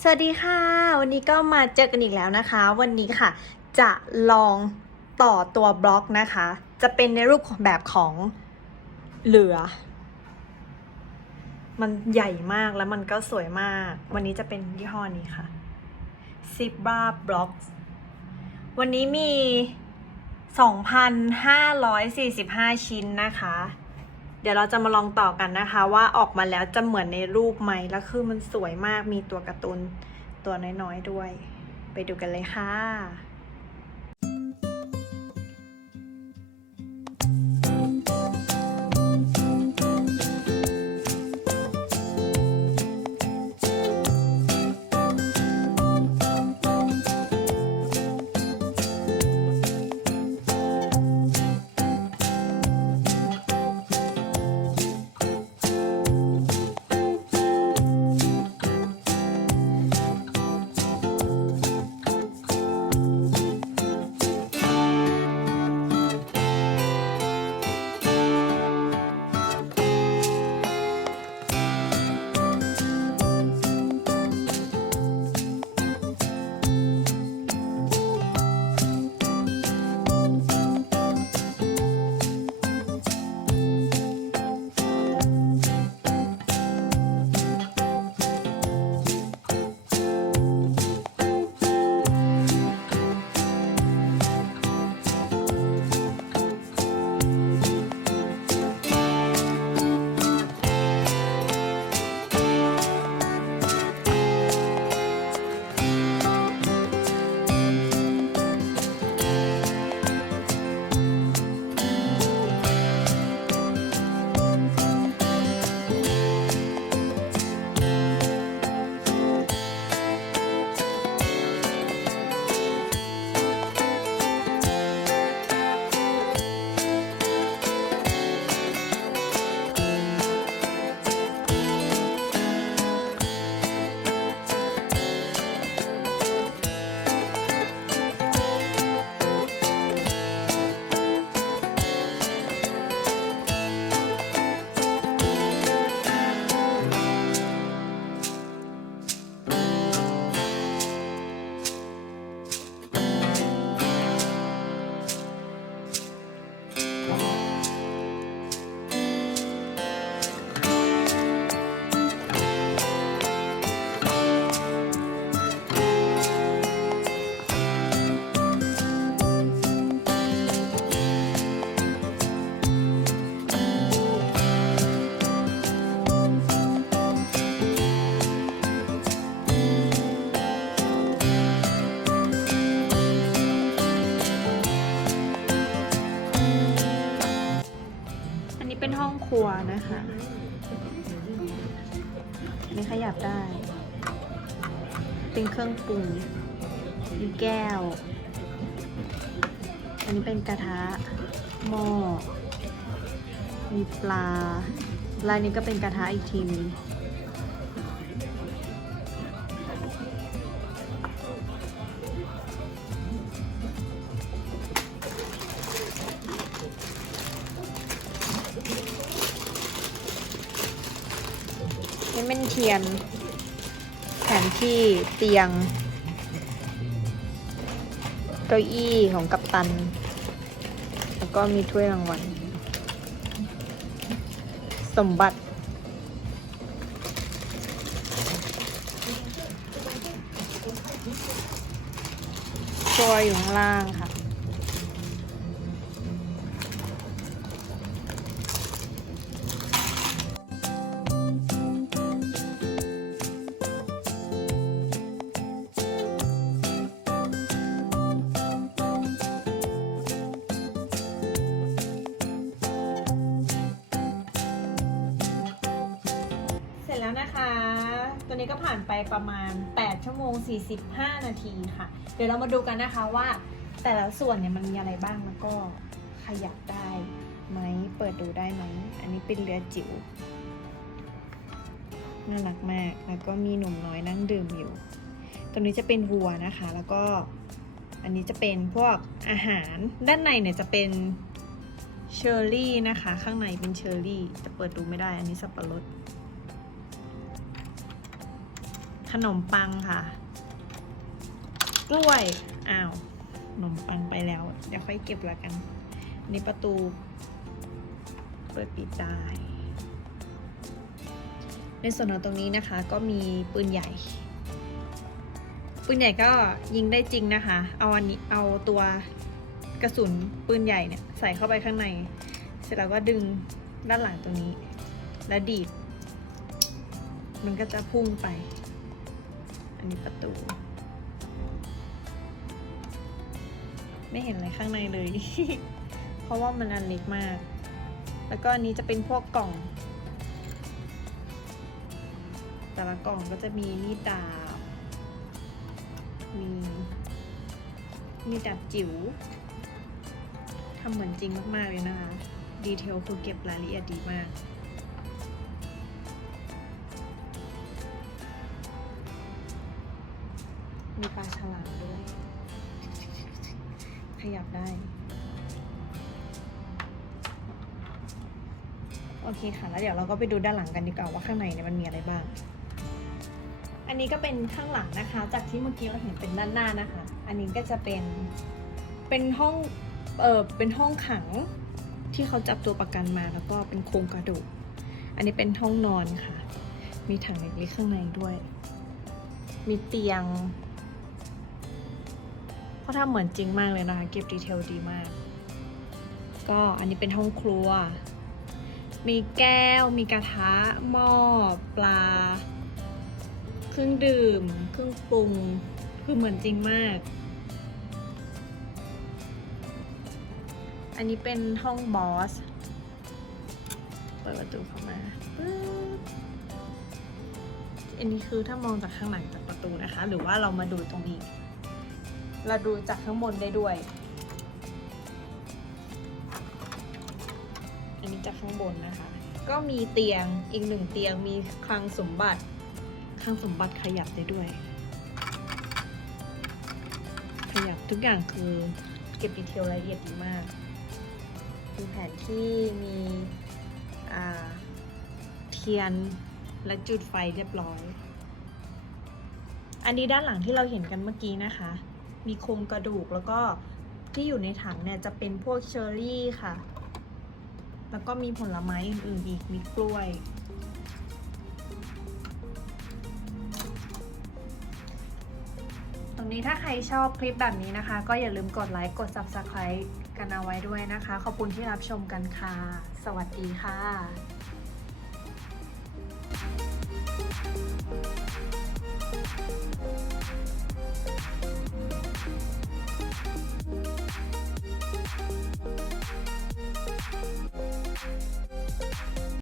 สวัสดีค่ะ วันนี้ก็มาเจอกันอีกแล้วนะคะ วันนี้ค่ะ จะลองต่อตัวบล็อกนะคะ จะเป็นในรูปของแบบของเรือ มันใหญ่มากแล้วมันก็สวยมาก วันนี้จะเป็นยี่ห้อนี้ค่ะ Zebra Blocks วันนี้มี 2,545 ชิ้นนะคะ เดี๋ยวเราจะมาลองต่อกันนะคะ ว่าออกมาแล้วจะเหมือนในรูปไหมแล้วคือมันสวยมากมีตัวการ์ตูนตัวน้อยๆด้วย ไปดูกันเลยค่ะ รัวนะคะอันนี้ขยับได้ เป็นเครื่องปรุงมีแก้ว อันนี้เป็นกระทะหม้อมีปลาลายนี้ก็เป็นกระทะอีกทีนึง นี่เป็นเทียน แผนที่เตียง เก้าอี้ของกัปตัน แล้วก็มีถ้วยรางวัล สมบัติ ตัวอยู่ข้างล่างค่ะ ตัวนี้ก็ผ่านไปประมาณ 8 ชั่วโมง 45 นาทีค่ะ เดี๋ยวเรามาดูกันนะคะว่า แต่ละส่วนเนี่ยมันมีอะไรบ้างแล้วก็ขยับได้ไหมเปิดดูได้ไหม อันนี้เป็นเรือจิ๋วน่ารักมาก แล้วก็มีหนุ่มน้อยนั่งดื่มอยู่ตัวนี้จะเป็นวัวนะคะ แล้วก็อันนี้จะเป็นพวกอาหาร ด้านในเนี่ยจะเป็นเชอร์รี่นะคะ ข้างในเป็นเชอร์รี่แต่เปิดดูไม่ได้ อันนี้สับปะรด ขนมปังค่ะ กล้วย อ้าว ขนมปังไปแล้ว เดี๋ยวค่อยเก็บล้วกัน นี่ประตู เปิดปิดได้ ในส่วนของตรงนี้นะคะ ก็มีปืนใหญ่ ปืนใหญ่ก็ยิงได้จริงนะคะ เอาอันนี้ เอาตัวกระสุนปืนใหญ่เนี่ย ใส่เข้าไปข้างใน เสร็จแล้วก็ดึงด้านหลังตรงนี้ แล้วดีดมันก็จะพุ่งไป อันนี้ประตู ไม่เห็นอะไรข้างในเลย เพราะว่ามันอันเล็กมาก แล้วก็อันนี้จะเป็นพวกกล่อง แต่ละกล่องก็จะมีมีดดาบ มีมีดดาบจิ๋วทำเหมือนจริงมาก ๆ เลยนะคะ ดีเทลคือเก็บรายละเอียดดีมาก มีปลาฉลามด้วย ขยับได้ โอเคค่ะ แล้วเดี๋ยวเราก็ไปดูด้านหลังกันดีกว่าว่าข้างในเนี่ยมันมีอะไรบ้าง อันนี้ก็เป็นข้างหลังนะคะ จากที่เมื่อกี้เราเห็นเป็นด้านหน้านะคะ อันนี้ก็จะเป็น เป็นห้อง เออเป็นห้องขังที่เขาจับตัวประกันมาแล้วก็เป็นโครงกระดูก อันนี้เป็นห้องนอนค่ะ มีถังเล็กๆข้างในด้วย มีเตียง เขาทำเหมือนจริงมากเลยนะคะ เก็บดีเทลดีมาก ก็อันนี้เป็นห้องครัว มีแก้ว มีกระทะ หม้อ ปลา เครื่องดื่ม เครื่องปรุง คือเหมือนจริงมาก อันนี้เป็นห้องบอส เปิดประตูเข้ามาปึ๊บอันนี้คือถ้ามองจากข้างหลังจากประตูนะคะ หรือว่าเรามาดูตรงนี้ เราดูจากข้างบนได้ด้วย อันนี้จากข้างบนนะคะ ก็มีเตียงอีกหนึ่งเตียงมีคลังสมบัติคลังสมบัติขยับได้ด้วย ขยับทุกอย่างคือเก็บดีเทลรายละเอียดดีมากมีแผนที่มีเทียนและจุดไฟเรียบร้อย อันนี้ด้านหลังที่เราเห็นกันเมื่อกี้นะคะ มีโครงกระดูกแล้วก็ที่อยู่ในถังเนี่ยจะเป็นพวกเชอร์รี่ค่ะ แล้วก็มีผลไม้อื่นๆอีกมีกล้วย ตรงนี้ถ้าใครชอบคลิปแบบนี้นะคะ ก็อย่าลืมกดไลค์กด Subscribe กันเอาไว้ด้วยนะคะ ขอบคุณที่รับชมกันค่ะ สวัสดีค่ะ